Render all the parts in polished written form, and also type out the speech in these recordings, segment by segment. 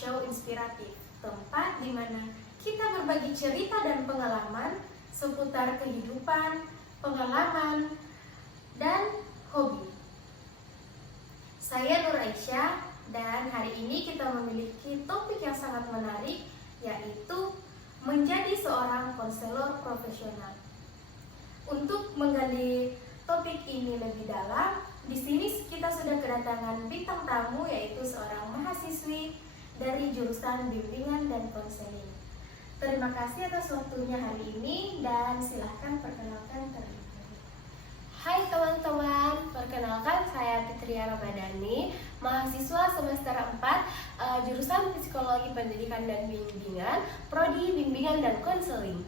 show inspiratif, tempat di mana kita berbagi cerita dan pengalaman seputar kehidupan, pengalaman, dan hobi. Saya Nur Aisyah, dan hari ini kita memiliki topik yang sangat menarik, yaitu menjadi seorang konselor profesional. Untuk menggali topik ini lebih dalam, di sini kita sudah kedatangan bintang tamu, yaitu seorang mahasiswi dari jurusan bimbingan dan konseling. Terima kasih atas waktunya hari ini, dan silahkan perkenalkan terlebih dahulu. Hai teman-teman, perkenalkan saya Fitria Ramadhani, mahasiswa semester 4, jurusan Psikologi Pendidikan dan Bimbingan, Prodi Bimbingan dan Konseling.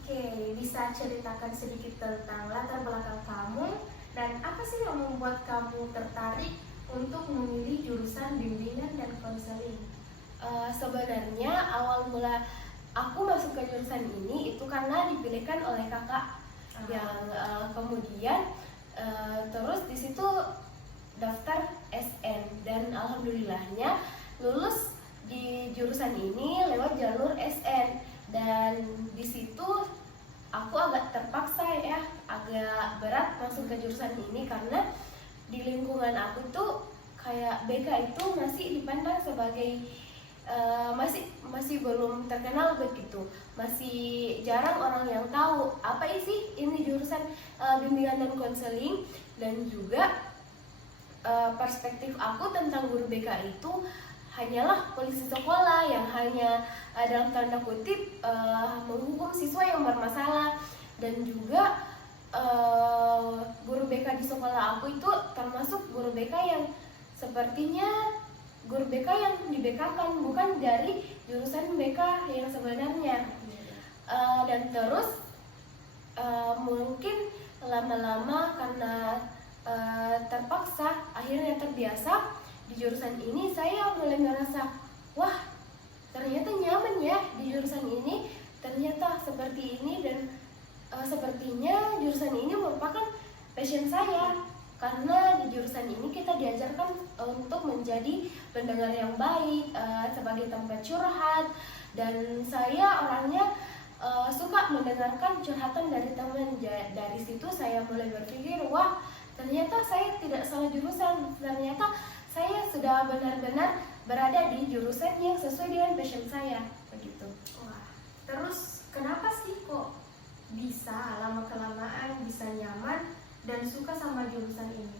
Oke, bisa ceritakan sedikit tentang latar belakang kamu dan apa sih yang membuat kamu tertarik untuk memilih jurusan bimbingan dan konseling? Sebenarnya awal mula aku masuk ke jurusan ini itu karena dipilihkan oleh kakak yang kemudian terus di situ daftar SN, dan alhamdulillahnya lulus di jurusan ini lewat jalur SN. Dan di situ aku agak terpaksa ya, agak berat masuk ke jurusan ini karena di lingkungan aku tuh kayak BK itu masih dipandang sebagai masih belum terkenal begitu, masih jarang orang yang tahu apa sih ini jurusan bimbingan dan konseling. Dan juga perspektif aku tentang guru BK itu hanyalah polisi sekolah yang hanya dalam tanda kutip menghukum siswa yang bermasalah. Dan juga guru BK di sekolah aku itu termasuk guru BK yang sepertinya guru BK yang di-BK-kan, bukan dari jurusan BK yang sebenarnya. Dan terus mungkin lama-lama karena terpaksa, akhirnya terbiasa di jurusan ini, saya mulai merasa, wah ternyata nyaman ya di jurusan ini, ternyata seperti ini. Dan sepertinya jurusan ini merupakan passion saya, karena di jurusan ini kita diajarkan untuk menjadi pendengar yang baik, sebagai tempat curhat. Dan saya orangnya suka mendengarkan curhatan dari teman. Dari situ saya mulai berpikir, wah ternyata saya tidak salah jurusan, ternyata saya sudah benar-benar berada di jurusan yang sesuai dengan passion saya, begitu. Wah, terus kenapa sih kok bisa lama-kelamaan bisa nyaman dan suka sama jurusan ini?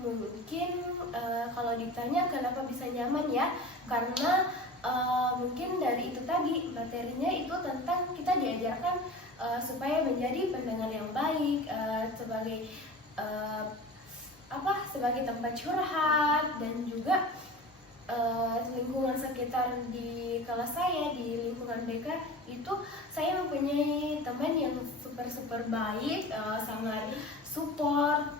Mungkin kalau ditanya kenapa bisa nyaman ya, karena mungkin dari itu tadi, materinya itu tentang kita diajarkan supaya menjadi pendengar yang baik, sebagai tempat curhat. Dan juga lingkungan sekitar di kelas saya, di lingkungan BK itu saya mempunyai teman yang super baik, sangat support.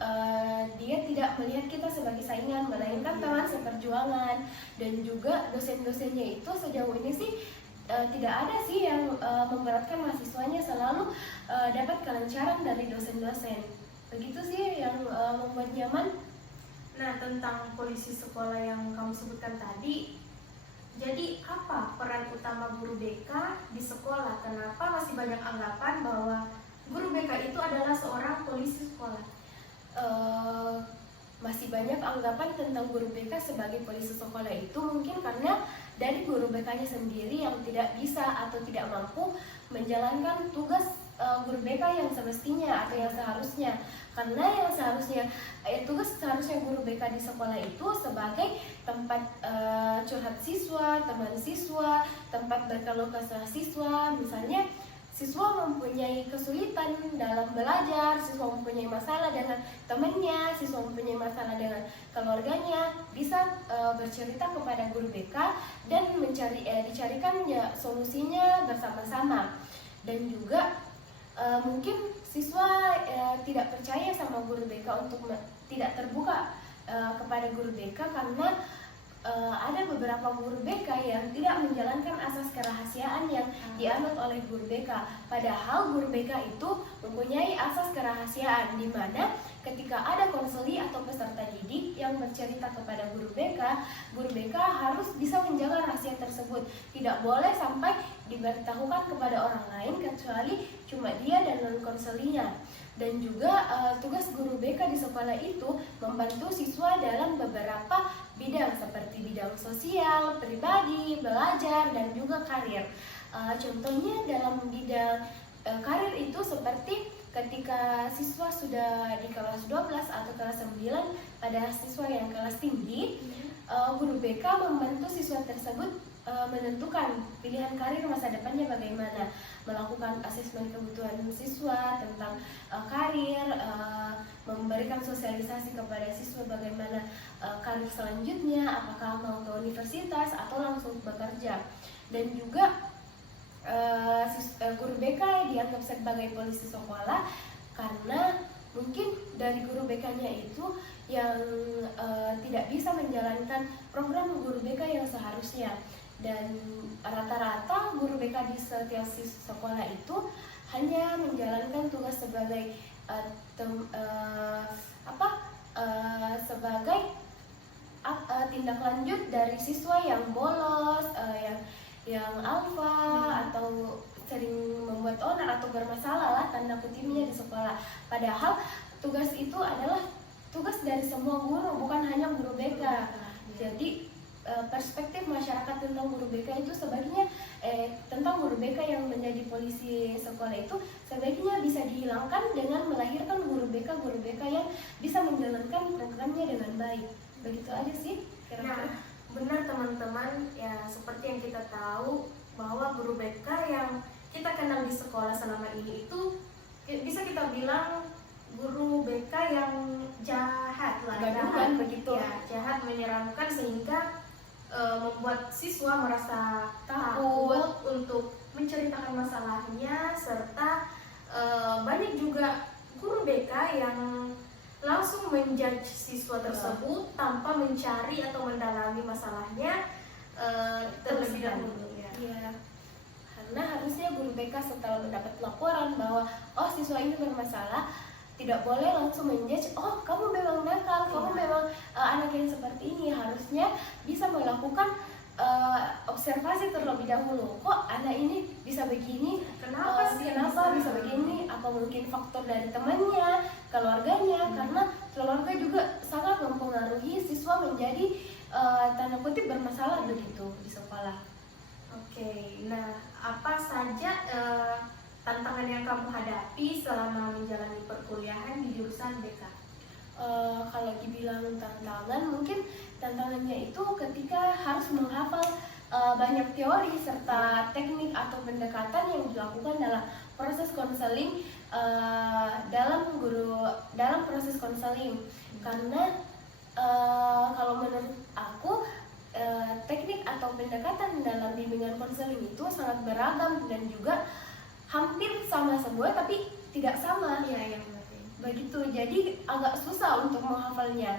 Dia tidak melihat kita sebagai saingan, melainkan teman seperjuangan. Dan juga dosen-dosennya itu sejauh ini sih tidak ada sih yang memberatkan mahasiswanya, selalu dapat kelancaran dari dosen-dosen. Begitu sih yang membuat nyaman. Nah, tentang polisi sekolah yang kamu sebutkan tadi, jadi apa peran utama guru BK di sekolah? Kenapa masih banyak anggapan bahwa guru BK itu adalah seorang polisi sekolah? Masih banyak anggapan tentang guru BK sebagai polisi sekolah itu mungkin karena dari guru BK-nya sendiri yang tidak bisa atau tidak mampu menjalankan tugas guru BK yang semestinya atau yang seharusnya. Karena yang seharusnya tugas seharusnya guru BK di sekolah itu sebagai tempat curhat siswa, teman siswa, tempat berkeluh kesah siswa. Misalnya siswa mempunyai kesulitan dalam belajar, siswa mempunyai masalah dengan temannya, siswa mempunyai masalah dengan keluarganya, bisa bercerita kepada guru BK dan dicarikan ya solusinya bersama-sama. Dan juga mungkin siswa tidak percaya sama guru BK untuk tidak terbuka kepada guru BK karena ada beberapa guru BK yang tidak menjalankan asas kerahasiaan yang dianut oleh guru BK. Padahal guru BK itu mempunyai asas kerahasiaan, di mana ketika ada konseli atau peserta didik yang bercerita kepada guru BK harus bisa menjaga rahasia tersebut. Tidak boleh sampai diberitahukan kepada orang lain kecuali cuma dia dan non-konselinya. Dan juga tugas guru BK di sekolah itu membantu siswa dalam beberapa bidang seperti bidang sosial, pribadi, belajar, dan juga karir. Contohnya dalam bidang karir itu seperti ketika siswa sudah di kelas 12 atau kelas 9 pada siswa yang kelas tinggi, guru BK membantu siswa tersebut menentukan pilihan karir masa depannya bagaimana, melakukan asesmen kebutuhan siswa tentang karir, memberikan sosialisasi kepada siswa bagaimana karir selanjutnya, apakah mau ke universitas atau langsung bekerja. Dan juga guru BK dianggap sebagai polisi sekolah karena mungkin dari guru BK-nya itu yang tidak bisa menjalankan program guru BK yang seharusnya. Dan rata-rata guru BK di setiap sekolah itu hanya menjalankan tugas sebagai tindak lanjut dari siswa yang bolos, yang alfa atau sering membuat onar atau bermasalah lah tanda kutipnya di sekolah. Padahal tugas itu adalah tugas dari semua guru, bukan hanya guru BK. Jadi perspektif masyarakat tentang guru BK itu sebaiknya tentang guru BK yang menjadi polisi sekolah itu sebaiknya bisa dihilangkan dengan melahirkan guru BK yang bisa menjalankan programnya dengan baik. Begitu aja sih kira-kira. Nah, benar teman-teman, ya seperti yang kita tahu bahwa guru BK yang kita kenal di sekolah selama ini itu bisa kita bilang guru BK yang jahat lah, Gaduhan begitu ya, jahat, menyeramkan, sehingga membuat siswa merasa Takut untuk menceritakan masalahnya, serta banyak juga guru BK yang langsung menjudge siswa tersebut tanpa mencari atau mendalami masalahnya terlebih dahulu. Ya, karena harusnya guru BK setelah mendapat laporan bahwa siswa ini bermasalah, tidak boleh langsung menjudge, kamu memang nakal, kamu memang anak yang seperti ini. Harusnya bisa melakukan observasi terlebih dahulu. Kok anak ini bisa begini? Kenapa bisa begini? Apa mungkin faktor dari temannya, keluarganya? Karena keluarga juga sangat mempengaruhi siswa menjadi tanda kutip bermasalah begitu di sekolah. Oke, nah apa saja tantangan yang kamu hadapi selama menjalani perkuliahan di jurusan BK? Kalau dibilang tantangan, mungkin tantangannya itu ketika harus menghafal banyak teori serta teknik atau pendekatan yang dilakukan dalam proses konseling, dalam proses konseling. Karena kalau menurut aku teknik atau pendekatan dalam bimbingan konseling itu sangat beragam dan juga hampir sama semua tapi tidak sama. Iya, begitu, jadi agak susah untuk menghafalnya.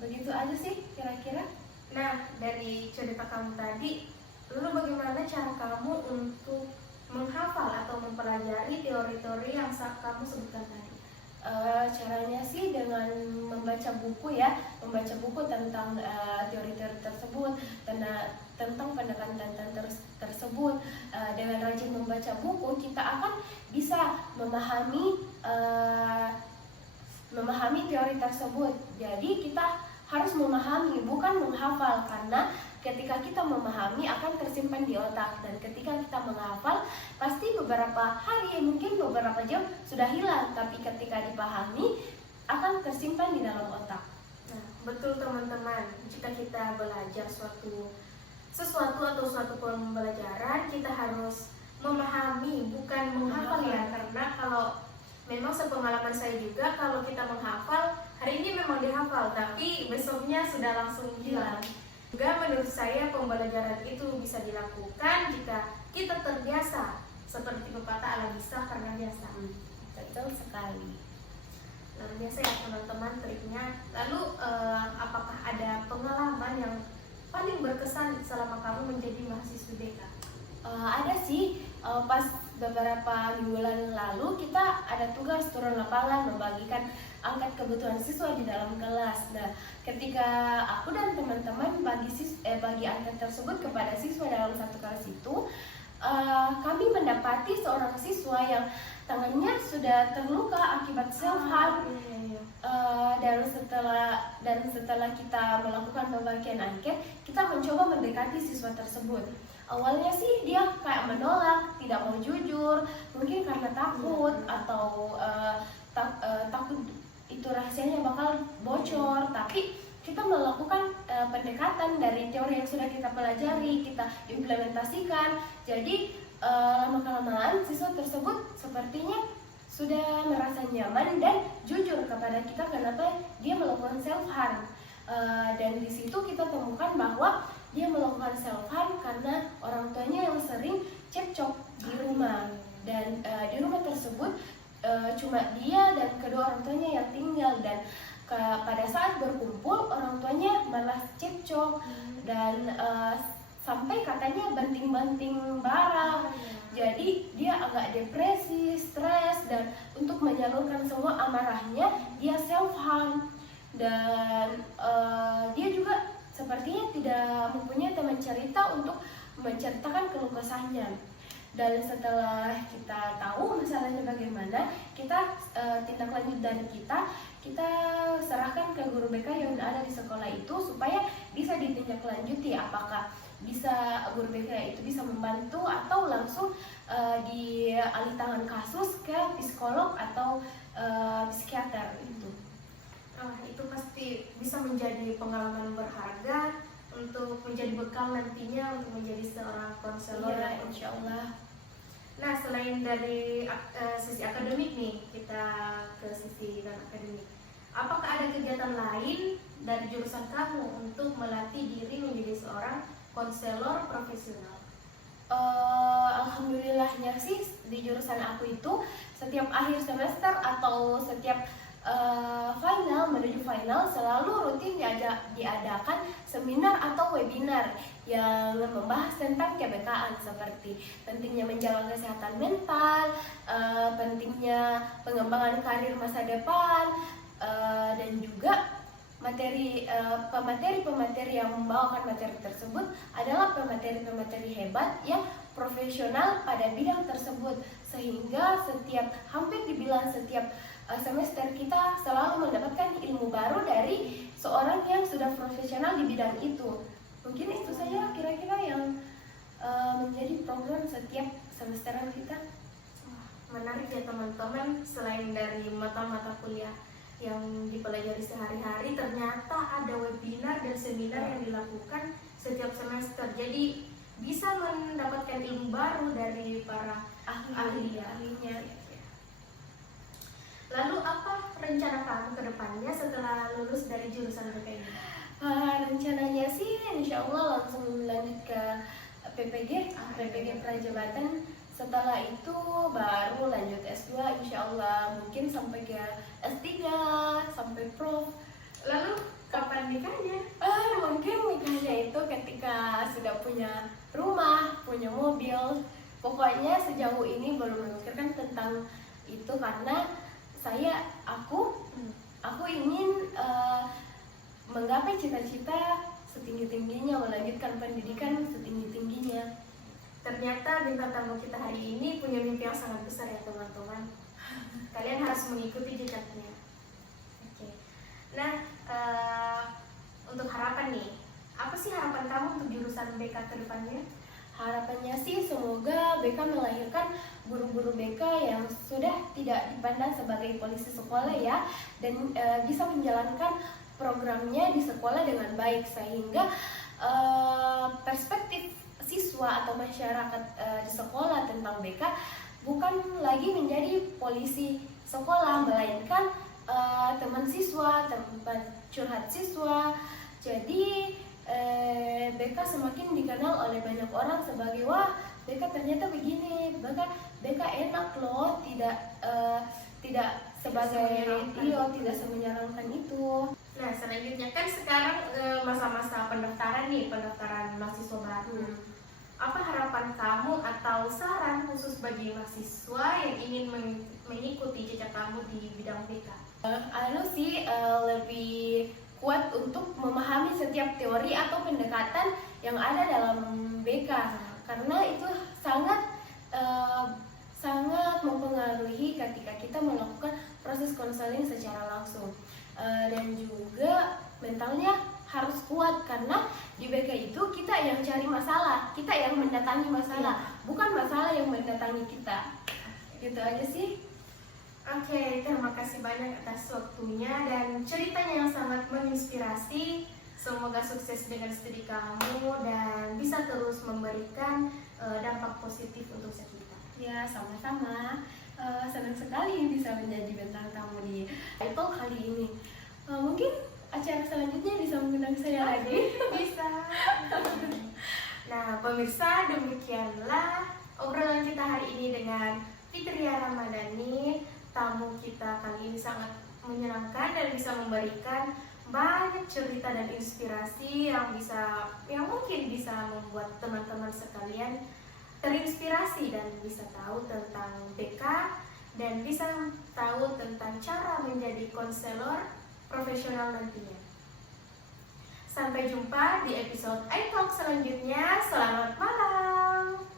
Begitu aja sih kira-kira. Nah, dari cerita kamu tadi, lalu bagaimana cara kamu untuk menghafal atau mempelajari teori-teori yang kamu sebutkan tadi? Caranya sih dengan membaca buku ya, membaca buku tentang teori-teori tersebut, tentang pendekatan tersebut. Dengan rajin membaca buku, kita akan bisa memahami teori tersebut. Jadi kita harus memahami, bukan menghafal, karena ketika kita memahami akan tersimpan di otak, dan ketika kita menghafal pasti beberapa hari, mungkin beberapa jam sudah hilang, tapi ketika dipahami akan tersimpan di dalam otak. Nah, betul teman-teman, jika kita belajar sesuatu atau suatu pembelajaran, kita harus memahami, bukan menghafal ya. Karena kalau memang sepengalaman saya juga, kalau kita menghafal, hari ini memang dihafal, tapi besoknya sudah langsung hilang. Juga menurut saya pembelajaran itu bisa dilakukan jika kita terbiasa, seperti pepatah ala bisa karena biasa. Betul sekali. Luar biasa ya teman-teman triknya. Lalu apakah ada pengalaman yang paling berkesan selama kamu menjadi mahasiswa BK? Ada sih, pas beberapa bulan lalu kita ada tugas turun lapangan membagikan angkat kebutuhan siswa di dalam kelas. Nah, ketika aku dan teman-teman bagi angkat tersebut kepada siswa dalam satu kelas itu, kami mendapati seorang siswa yang tangannya sudah terluka akibat self harm. Dan setelah kita melakukan pembagian angket, kita mencoba mendekati siswa tersebut. Awalnya sih dia kayak menolak, tidak mau jujur, mungkin karena takut atau takut itu rahasianya bakal bocor. Tapi kita melakukan pendekatan dari teori yang sudah kita pelajari, kita implementasikan. Jadi lama-kelamaan siswa tersebut sepertinya sudah merasa nyaman dan jujur kepada kita kenapa dia melakukan self harm. Dan di situ kita temukan bahwa dia melakukan self harm karena orang tuanya yang sering cekcok di rumah, dan di rumah tersebut cuma dia dan kedua orang tuanya yang tinggal, dan pada saat berkumpul orang tuanya malah cekcok dan sampai katanya banting-banting barang. Jadi dia agak depresi, stres, dan untuk menyalurkan semua amarahnya dia self harm. Dan dia juga sepertinya tidak mempunyai teman cerita untuk menceritakan keluh kesahnya. Dan setelah kita tahu masalahnya bagaimana, kita tindak lanjut dari kita serahkan ke guru BK yang ada di sekolah itu supaya bisa ditindaklanjuti, apakah bisa guru BK itu bisa membantu atau langsung dialih tangan kasus ke psikolog atau psikiater itu. Itu pasti bisa menjadi pengalaman berharga untuk menjadi bekal nantinya untuk menjadi seorang konselor. Iya, insya Allah. Nah, selain dari sisi akademik nih, kita ke sisi non-akademik. Apakah ada kegiatan lain dari jurusan kamu untuk melatih diri menjadi seorang konselor profesional? Alhamdulillahnya sih di jurusan aku itu setiap akhir semester atau setiap menuju final selalu rutin diadakan seminar atau webinar yang membahas tentang kebekaan, seperti pentingnya menjaga kesehatan mental, pentingnya pengembangan karir masa depan, dan juga pemateri yang membawakan materi tersebut adalah pemateri hebat yang profesional pada bidang tersebut, sehingga hampir dibilang setiap semester kita selalu mendapatkan ilmu baru dari seorang yang sudah profesional di bidang itu. Mungkin itu saja kira-kira yang menjadi program setiap semesteran kita. Menarik ya teman-teman, selain dari mata-mata kuliah yang dipelajari sehari-hari, ternyata ada webinar dan seminar yang dilakukan setiap semester. Jadi bisa mendapatkan ilmu baru dari para ahlinya. Lalu apa rencana kamu ke depannya setelah lulus dari jurusan BK ini? Rencananya sih insya Allah langsung lanjut ke PPG Prajabatan. Setelah itu baru lanjut S2 insya Allah, mungkin sampai ke S3, sampai Prof. Lalu kapan nikahnya? Mungkin nikahnya itu ketika sudah punya rumah, punya mobil. Pokoknya sejauh ini belum memikirkan tentang itu karena aku ingin menggapai cita-cita setinggi-tingginya, melanjutkan pendidikan setinggi-tingginya. Ternyata bintang tamu kita hari ini punya mimpi yang sangat besar ya teman-teman. Kalian harus mengikuti jejaknya. Oke. Nah, untuk harapan nih, apa sih harapan kamu untuk jurusan BK ke depannya? Harapannya sih semoga BK melahirkan guru-guru BK yang sudah tidak dipandang sebagai polisi sekolah ya, dan bisa menjalankan programnya di sekolah dengan baik, sehingga perspektif siswa atau masyarakat di sekolah tentang BK bukan lagi menjadi polisi sekolah, melainkan teman siswa, tempat curhat siswa. Jadi BK semakin dikenal oleh banyak orang sebagai wah BK ternyata begini, bahkan BK enak loh, tidak sebagai semenyenangkan. tidak semenyenangkan itu. Nah, selanjutnya kan sekarang masa-masa pendaftaran nih, pendaftaran mahasiswa baru. Apa harapan kamu atau saran khusus bagi mahasiswa yang ingin mengikuti jejak kamu di bidang BK? Lebih kuat untuk memahami setiap teori atau pendekatan yang ada dalam BK, karena itu sangat mempengaruhi ketika kita melakukan proses konseling secara langsung. Dan juga mentalnya harus kuat, karena di BK itu kita yang cari masalah, kita yang mendatangi masalah, bukan masalah yang mendatangi kita. Gitu aja sih. Oke, terima kasih banyak atas waktunya dan ceritanya yang sangat menginspirasi. Semoga sukses dengan studi kamu dan bisa terus memberikan dampak positif untuk kita. Ya, sama-sama. Senang sekali bisa menjadi bintang tamu di Apple kali ini. Mungkin acara selanjutnya bisa mengundang saya lagi. Bisa. Nah, pemirsa, demikianlah obrolan kita hari ini dengan Fitria Ramadhani. Tamu kita kali ini sangat menyenangkan dan bisa memberikan banyak cerita dan inspirasi yang mungkin bisa membuat teman-teman sekalian terinspirasi dan bisa tahu tentang BK dan bisa tahu tentang cara menjadi konselor profesional nantinya. Sampai jumpa di episode iTalk selanjutnya. Selamat malam.